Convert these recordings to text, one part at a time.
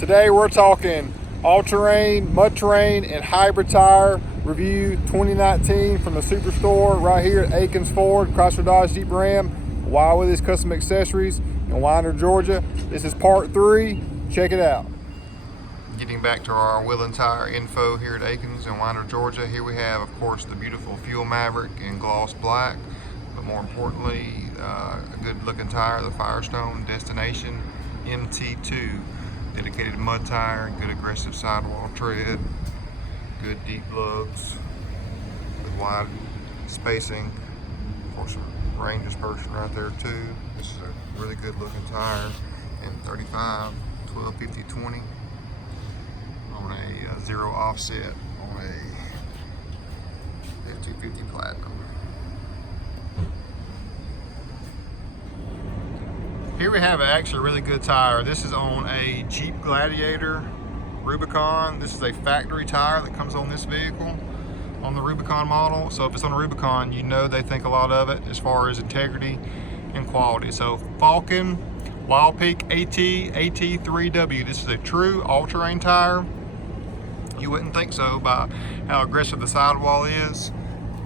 Today we're talking all-terrain, mud-terrain, and hybrid tire review 2019 from the Superstore right here at Akins Ford, Chrysler Dodge Jeep Ram, Wild Willies Custom Accessories in Winder, Georgia. This is part 3. Check it out. Getting back to our wheel and tire info here at Akins in Winder, Georgia. Here we have, of course, the beautiful Fuel Maverick in gloss black, but more importantly, a good-looking tire, the Firestone Destination MT2. Dedicated mud tire, good aggressive sidewall tread, good deep lugs with wide spacing. Of course, a rain dispersion right there too. This is a really good looking tire in 35, 12, 50, 20 on a zero offset on a F250 Platinum. Here we have actually a really good tire. This is on a Jeep Gladiator Rubicon. This is a factory tire that comes on this vehicle, on the Rubicon model. So if it's on a Rubicon, you know they think a lot of it as far as integrity and quality. So Falcon Wild Peak AT3W. This is a true all-terrain tire. You wouldn't think so by how aggressive the sidewall is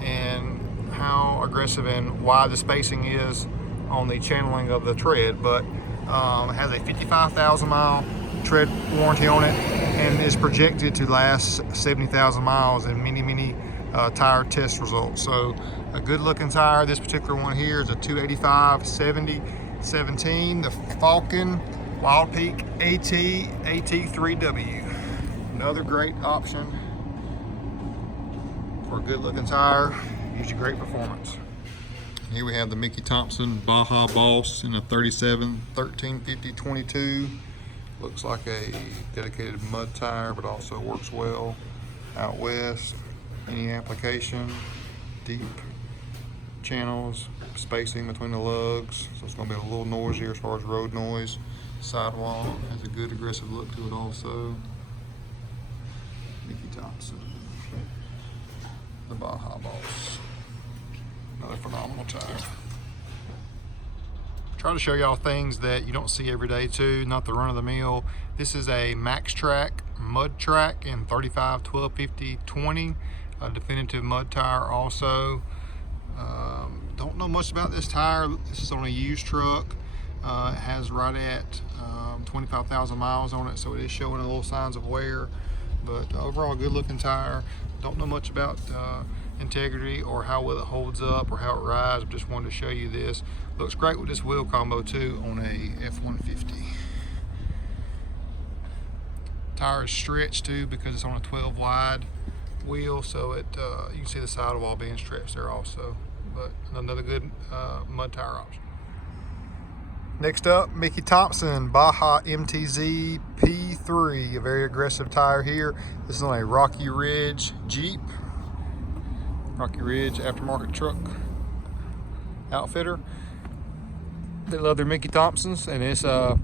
and how aggressive and wide the spacing is on the channeling of the tread, but it has a 55,000 mile tread warranty on it and is projected to last 70,000 miles in many tire test results. So a good looking tire. This particular one here is a 285/70/17, the Falcon Wild Peak AT3W. Another great option for a good looking tire, usually great performance. Here we have the Mickey Thompson Baja Boss in a 37 1350 22. Looks like a dedicated mud tire, but also works well out west. Any application, deep channels, spacing between the lugs, so it's going to be a little noisier as far as road noise. Sidewall has a good aggressive look to it also. Mickey Thompson, the Baja Boss. Another phenomenal tire. Try to show y'all things that you don't see every day too, not the run of the mill. This is a Max Track mud track in 35, 12, 50, 20. A definitive mud tire also. Don't know much about this tire. This is on a used truck. It has right at 25,000 miles on it, so it is showing a little signs of wear. But overall, good looking tire. Don't know much about integrity or how well it holds up or how it rides. I just wanted to show you this. Looks great with this wheel combo too on a F-150. Tire is stretched too because it's on a 12 wide wheel, so it you can see the sidewall being stretched there also. But another good mud tire option. Next up, Mickey Thompson Baja MTZ P3, a very aggressive tire here. This is on a Rocky Ridge Jeep. Rocky Ridge aftermarket truck outfitter. They love their Mickey Thompsons, and it's for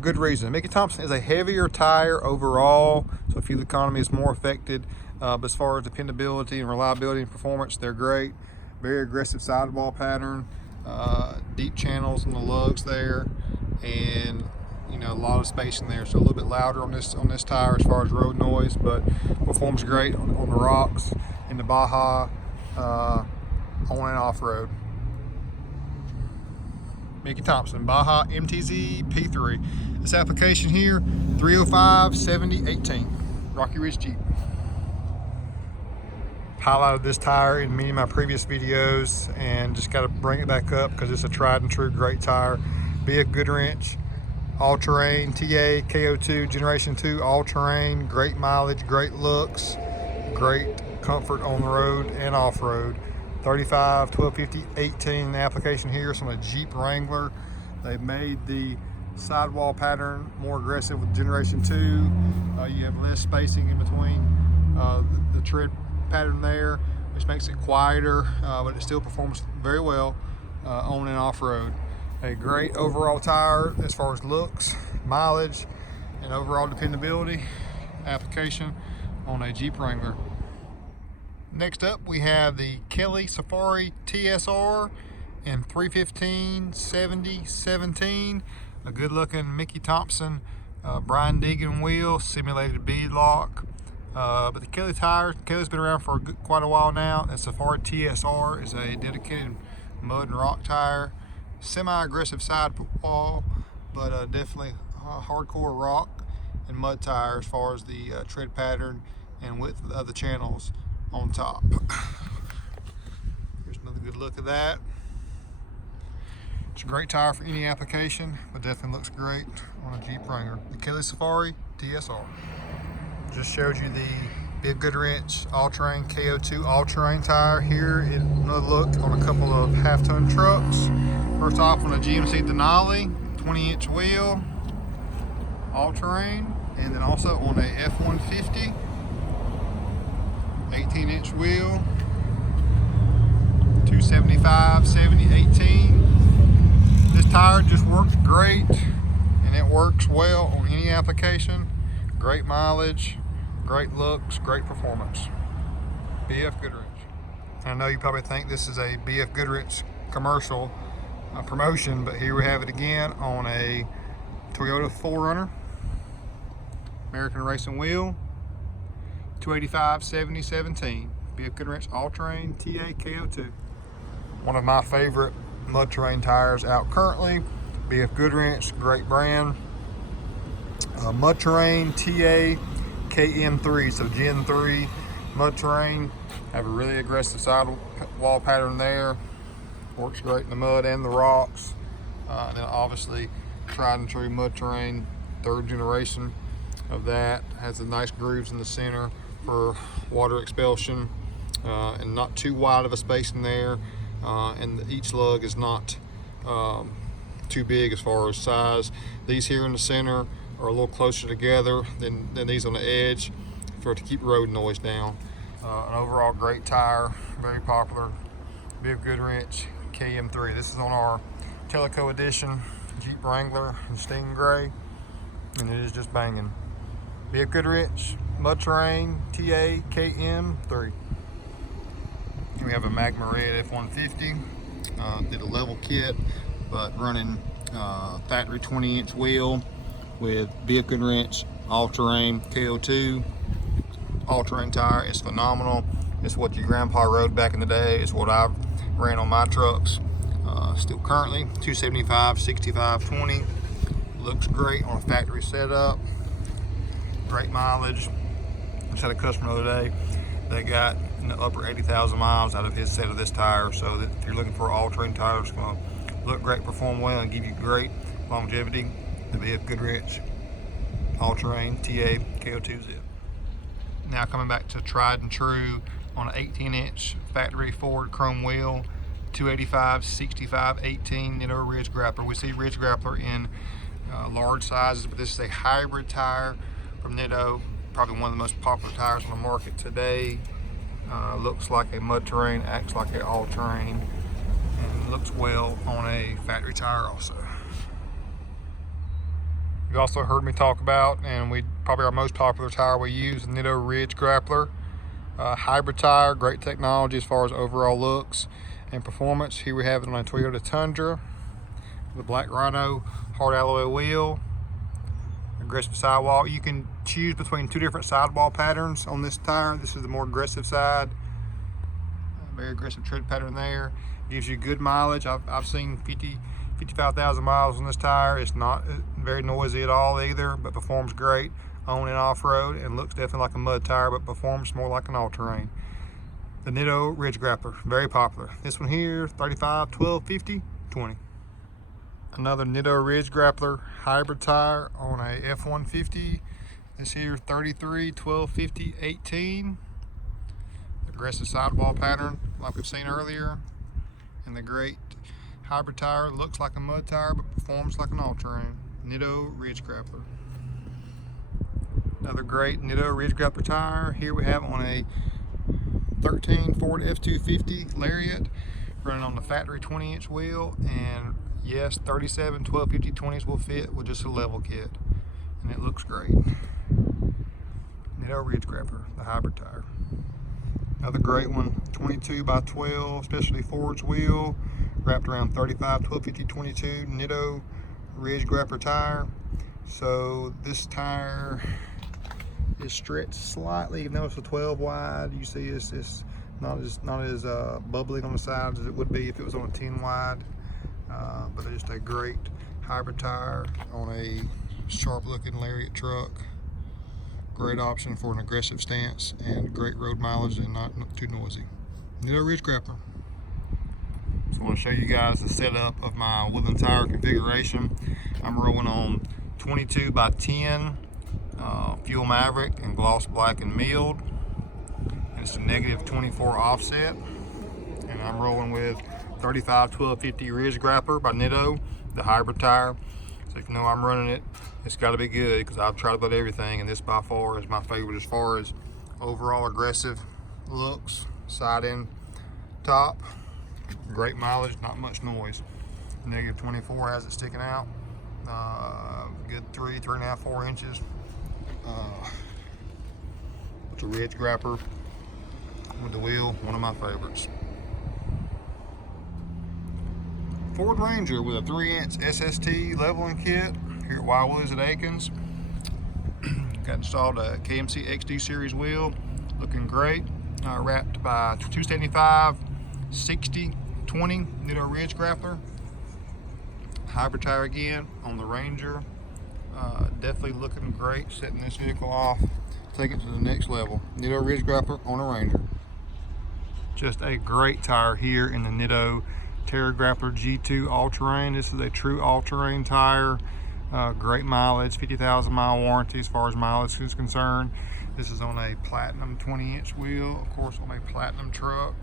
good reason. Mickey Thompson is a heavier tire overall, so fuel economy is more affected. But as far as dependability and reliability and performance, they're great. Very aggressive sidewall pattern, deep channels on the lugs there, and you know, a lot of spacing there. So a little bit louder on this tire as far as road noise, but performs great on the rocks in the Baja, on and off road. Mickey Thompson Baja MTZ P3. This application here, 305/70/18, Rocky Ridge Jeep. Highlighted this tire in many of my previous videos and just got to bring it back up because it's a tried and true great tire. Be a Goodrich all-terrain TA KO2 Generation 2 all-terrain, great mileage, great looks, great comfort on the road and off-road. 35, 1250, 18 application here. It's on a Jeep Wrangler. They've made the sidewall pattern more aggressive with Generation 2. You have less spacing in between the tread pattern there, which makes it quieter, but it still performs very well on and off-road. A great overall tire as far as looks, mileage, and overall dependability. Application on a Jeep Wrangler. Next up, we have the Kelly Safari TSR in 315/70/17. A good looking Mickey Thompson Brian Deegan wheel, simulated bead lock. But the Kelly tire, Kelly's been around for quite a while now. The Safari TSR is a dedicated mud and rock tire. Semi-aggressive sidewall, but definitely hardcore rock and mud tire as far as the tread pattern and width of the channels on top. Here's another good look at that. It's a great tire for any application, but definitely looks great on a Jeep Wrangler. The Kelly Safari TSR. Just showed you the big Goodrich all-terrain KO2 all-terrain tire. Here is another look on a couple of half-ton trucks. First off, on a GMC Denali, 20-inch wheel, all-terrain, and then also on a F-150, 18-inch wheel, 275, 70, 18. This tire just works great, and it works well on any application. Great mileage, great looks, great performance. BF Goodrich. I know you probably think this is a BF Goodrich commercial promotion, but here we have it again on a Toyota 4Runner, American Racing wheel, 285, 70, 17. BF Goodrich all-terrain TA KO2. One of my favorite mud terrain tires out currently. BF Goodrich, great brand. Mud terrain TA KM3, so Gen 3 mud terrain. Have a really aggressive sidewall pattern there. Works great in the mud and the rocks. And then obviously tried and true mud terrain, 3rd generation of that. Has the nice grooves in the center for water expulsion, and not too wide of a space in there. And each lug is not too big as far as size. These here in the center are a little closer together than these on the edge to keep road noise down. An overall great tire, very popular. BF Goodrich KM3. This is on our Teleco edition Jeep Wrangler in Sting Gray, and it is just banging. BF Goodrich mud terrain TA KM3. We have a Magma Red F-150, did a level kit, but running factory 20-inch wheel with BF Goodrich all-terrain KO2 all-terrain tire. It's phenomenal. It's what your grandpa rode back in the day. It's what I ran on my trucks. Still currently 275, 65, 20. Looks great on a factory setup. Great mileage. I just had a customer the other day that got in the upper 80,000 miles out of his set of this tire. So that if you're looking for an all-terrain tire that's going to look great, perform well, and give you great longevity, the BF Goodrich all-terrain TA KO2 zip. Now coming back to tried and true on an 18-inch factory Ford chrome wheel, 285, 65, 18 Nitto Ridge Grappler. We see Ridge Grappler in large sizes, but this is a hybrid tire from Nitto. Probably one of the most popular tires on the market today. Looks like a mud terrain, acts like an all-terrain, and looks well on a factory tire also. You also heard me talk about, and probably our most popular tire we use, Nitto Ridge Grappler. Hybrid tire, great technology as far as overall looks and performance. Here we have it on a Toyota Tundra, the Black Rhino hard alloy wheel, aggressive sidewall. You can choose between 2 different sidewall patterns on this tire. This is the more aggressive side. Very aggressive tread pattern there. Gives you good mileage. I've seen 55,000 miles on this tire. It's not very noisy at all either, but performs great on and off-road, and looks definitely like a mud tire, but performs more like an all-terrain. The Nitto Ridge Grappler, very popular. This one here, 35, 12, 50, 20. Another Nitto Ridge Grappler hybrid tire on a F-150. This here, 33, 12, 50, 18. Aggressive sidewall pattern like we've seen earlier. And the great hybrid tire, looks like a mud tire, but performs like an all-terrain. Nitto Ridge Grappler. Another great Nitto Ridge Grappler tire. Here we have on a 13 Ford F-250 Lariat, running on the factory 20-inch wheel, and yes, 37, 12, 50, 20s will fit with just a level kit, and it looks great. Nitto Ridge Grappler, the hybrid tire. Another great one, 22 by 12 specialty Ford's wheel, wrapped around 35, 12, 50, 22 Nitto Ridge Grappler tire. So this tire is stretched slightly, even though it's a 12 wide. You see it's not as bubbling on the sides as it would be if it was on a 10 wide. But it's just a great hybrid tire on a sharp looking Lariat truck. Great option for an aggressive stance and great road mileage and not too noisy. Nitto Ridge Grappler. So I want to show you guys the setup of my Woodland tire configuration. I'm rolling on 22 by 10 Fuel Maverick in gloss black and milled. And it's a negative 24 offset. And I'm rolling with 35 1250 Ridge Grappler by Nitto, the hybrid tire. So if you know I'm running it, it's got to be good because I've tried about everything, and this by far is my favorite as far as overall aggressive looks. Side end top, great mileage, not much noise. Negative 24 has it sticking out. Good 3.5, 4 inches. It's a Ridge Grappler with the wheel, one of my favorites. Ford Ranger with a 3-inch SST leveling kit here at Willies at Akins. Got installed a KMC XD series wheel, looking great. Wrapped by 275 60 20 Nitto Ridge Grappler. Hybrid tire again on the Ranger. Definitely looking great. Setting this vehicle off, take it to the next level. Nitto Ridge Grappler on a Ranger. Just a great tire here in the Nitto Terrier Grappler G2 all-terrain. This is a true all-terrain tire. Great mileage, 50,000 mile warranty as far as mileage is concerned. This is on a platinum 20-inch wheel, of course on a platinum truck.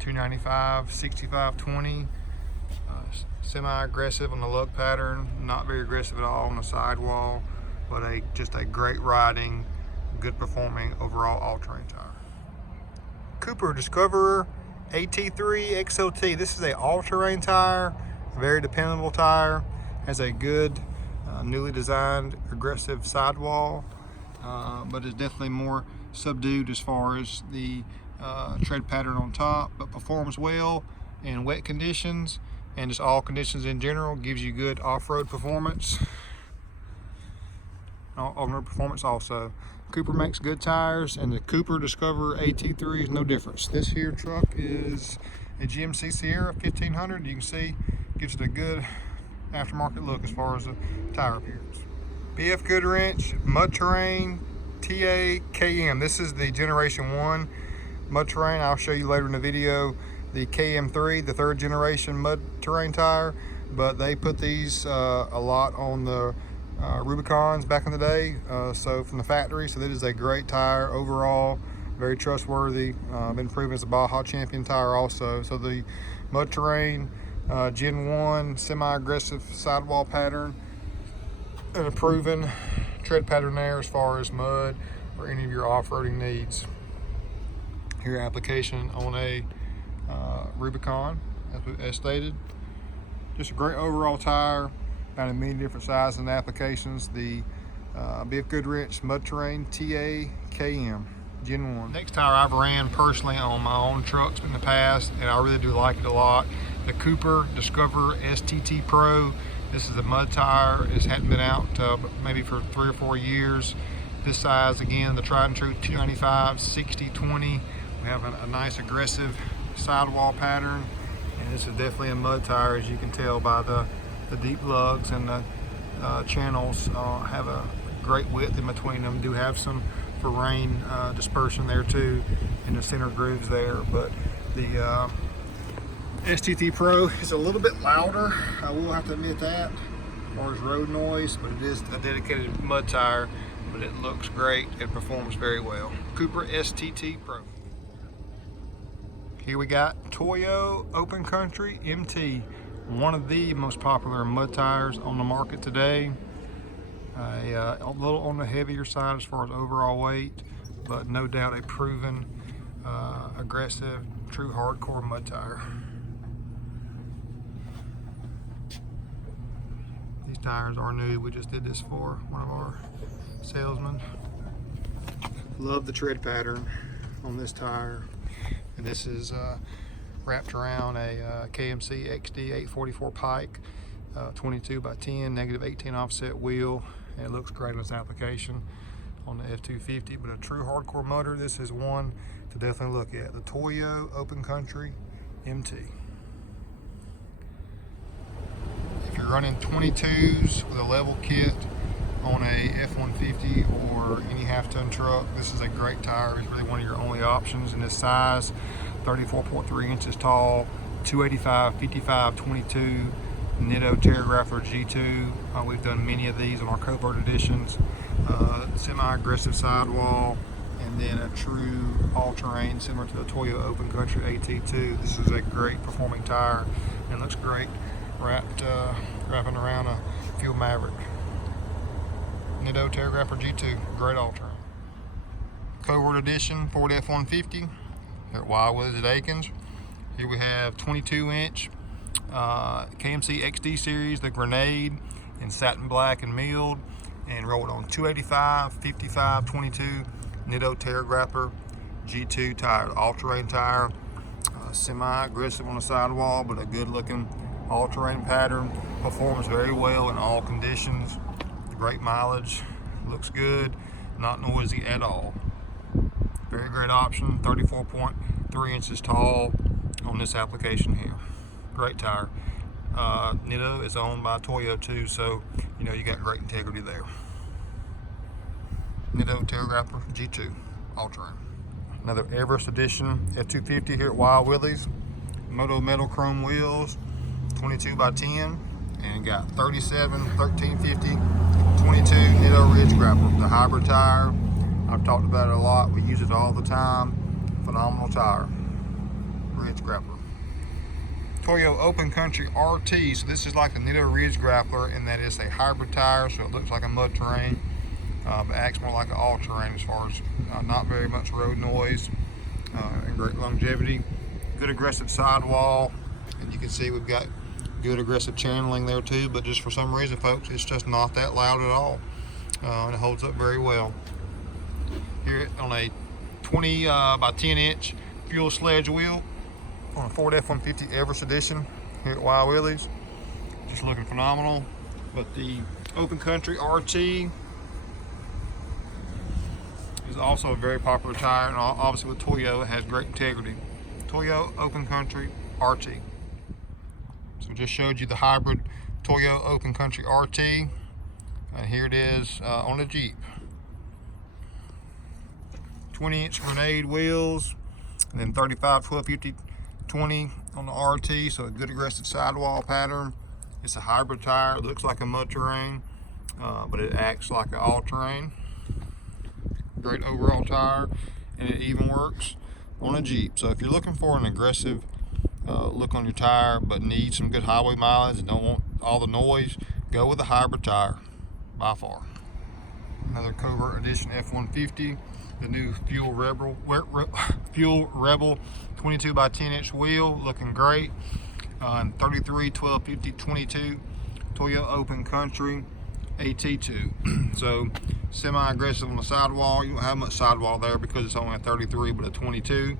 295 65 20. Semi-aggressive on the lug pattern, not very aggressive at all on the sidewall, but just a great riding, good performing overall all-terrain tire. Cooper Discoverer AT3 XLT. This is a all-terrain tire, very dependable tire. Has a good newly designed aggressive sidewall, but is definitely more subdued as far as the tread pattern on top, but performs well in wet conditions and just all conditions in general. Gives you good off-road performance. On-road performance also. Cooper makes good tires, and the Cooper Discoverer AT3 is no difference. This here truck is a GMC Sierra 1500. You can see gives it a good aftermarket look as far as the tire appearance. BF Goodrich Mud Terrain TA KM. This is the Generation 1 Mud Terrain. I'll show you later in the video the KM3, the 3rd generation Mud Terrain tire, but they put these a lot on the Rubicons back in the day, so from the factory. So that is a great tire overall, very trustworthy. Been proven as a Baja champion tire also. So the Mud Terrain Gen 1 semi-aggressive sidewall pattern and a proven tread pattern there as far as mud or any of your off-roading needs. Here application on a Rubicon as stated. Just a great overall tire. Found in many different sizes and applications. The BF Goodrich Mud Terrain TA KM Gen 1. Next tire I've ran personally on my own trucks in the past, and I really do like it a lot. The Cooper Discoverer STT Pro. This is a mud tire. It hadn't been out maybe for 3 or 4 years. This size again, the tried and true 295 60 20. We have a nice aggressive sidewall pattern, and this is definitely a mud tire, as you can tell by the deep lugs, and the channels have a great width in between them. Do have some for rain dispersion there too in the center grooves there, but the STT Pro is a little bit louder, I will have to admit that, as far as road noise, but it is a dedicated mud tire, but it looks great, it performs very well. Cooper STT Pro. Here we got Toyo Open Country MT, one of the most popular mud tires on the market today. A little on the heavier side as far as overall weight, but no doubt a proven, aggressive, true hardcore mud tire. These tires are new. We just did this for one of our salesmen. Love the tread pattern on this tire. And this is wrapped around a KMC XD 844 Pike 22 by 10, negative 18 offset wheel, and it looks great on this application on the F250. But a true hardcore motor, this is one to definitely look at. The Toyo Open Country MT. If you're running 22s with a level kit on a F-150 or any half-ton truck, this is a great tire. It's really one of your only options in this size. 34.3 inches tall, 285, 55, 22, Nitto Terrier Grappler G2. We've done many of these on our covert editions. Semi-aggressive sidewall, and then a true all-terrain similar to the Toyo Open Country AT2. This is a great performing tire and looks great wrapping around a Fuel Maverick. Nitto Terrier Grappler G2, great all-terrain. Covert edition Ford F-150 here at Willies at Akins. Here we have 22-inch KMC XD series, the Grenade in satin black and milled, and rolled on 285, 55, 22 Nitto Terrier Grappler G2 tire, all-terrain tire, semi-aggressive on the sidewall, but a good-looking all-terrain pattern. Performs very well in all conditions. Great mileage, looks good, not noisy at all. Very great option. 34.3 inches tall on this application here. Great tire. Nitto is owned by Toyo too, so you know you got great integrity there. Nitto Terrier Grappler G2 all-terrain. Another Everest edition F250 here at Willies. Moto metal chrome wheels, 22 by 10, and got 37, 1350, 22 Nitto Ridge Grappler, the hybrid tire. I've talked about it a lot. We use it all the time. Phenomenal tire. Ridge Grappler. Toyo Open Country RT. So this is like the Nitto Ridge Grappler in that it's a hybrid tire, so it looks like a mud terrain, but acts more like an all-terrain as far as not very much road noise and great longevity. Good aggressive sidewall, and you can see we've got good aggressive channeling there too, but just for some reason, folks, it's just not that loud at all, and it holds up very well. Here on a 20 by 10 inch fuel sledge wheel on a Ford F-150 Everest edition here at Willies. Just looking phenomenal. But the Open Country RT is also a very popular tire, and obviously with Toyo it has great integrity. Toyo Open Country RT. So just showed you the hybrid Toyo Open Country RT, and here it is on a Jeep. 20-inch Grenade wheels, and then 35, 12, 50, 20 on the RT, so a good aggressive sidewall pattern. It's a hybrid tire. It looks like a mud terrain, but it acts like an all-terrain. Great overall tire, and it even works on a Jeep. So if you're looking for an aggressive look on your tire but need some good highway mileage and don't want all the noise, go with a hybrid tire by far. Another Covert Edition F-150, the new Fuel Rebel 22 by 10 inch wheel, looking great. And 33, 12, 50, 22 Toyo Open Country AT2. So semi-aggressive on the sidewall. You don't have much sidewall there because it's only a 33 but a 22.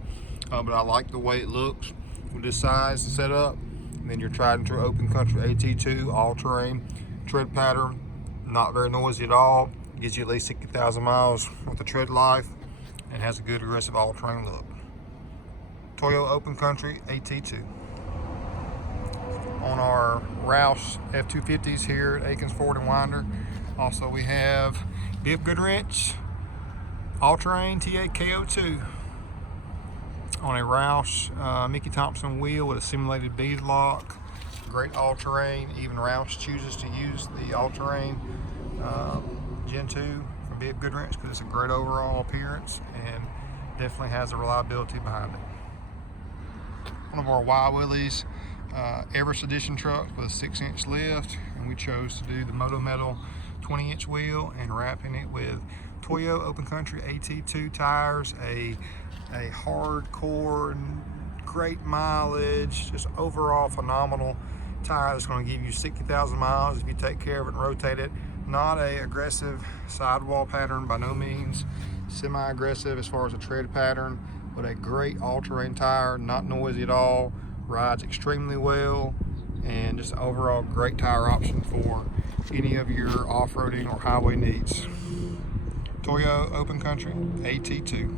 But I like the way it looks with this size setup. And then your tried and true Open Country AT2 all-terrain tread pattern, not very noisy at all. Gives you at least 60,000 miles with the tread life and has a good aggressive all-terrain look. Toyo Open Country AT2. On our Roush F250s here at Akins Ford and Winder, also we have Goodrich all-terrain T8KO2 on a Roush Mickey Thompson wheel with a simulated bead lock. Great all-terrain. Even Roush chooses to use the all-terrain Gen 2 from Goodrich because it's a great overall appearance and definitely has the reliability behind it. One of our Willies Everest Edition trucks with a 6-inch lift, and we chose to do the Moto Metal 20-inch wheel and wrapping it with Toyo Open Country AT2 tires, a hardcore, great mileage, just overall phenomenal tire that's going to give you 60,000 miles if you take care of it and rotate it. Not a aggressive sidewall pattern by no means, semi-aggressive as far as a tread pattern, but a great all-terrain tire, not noisy at all, rides extremely well, and just overall great tire option for any of your off-roading or highway needs. Toyo Open Country AT2.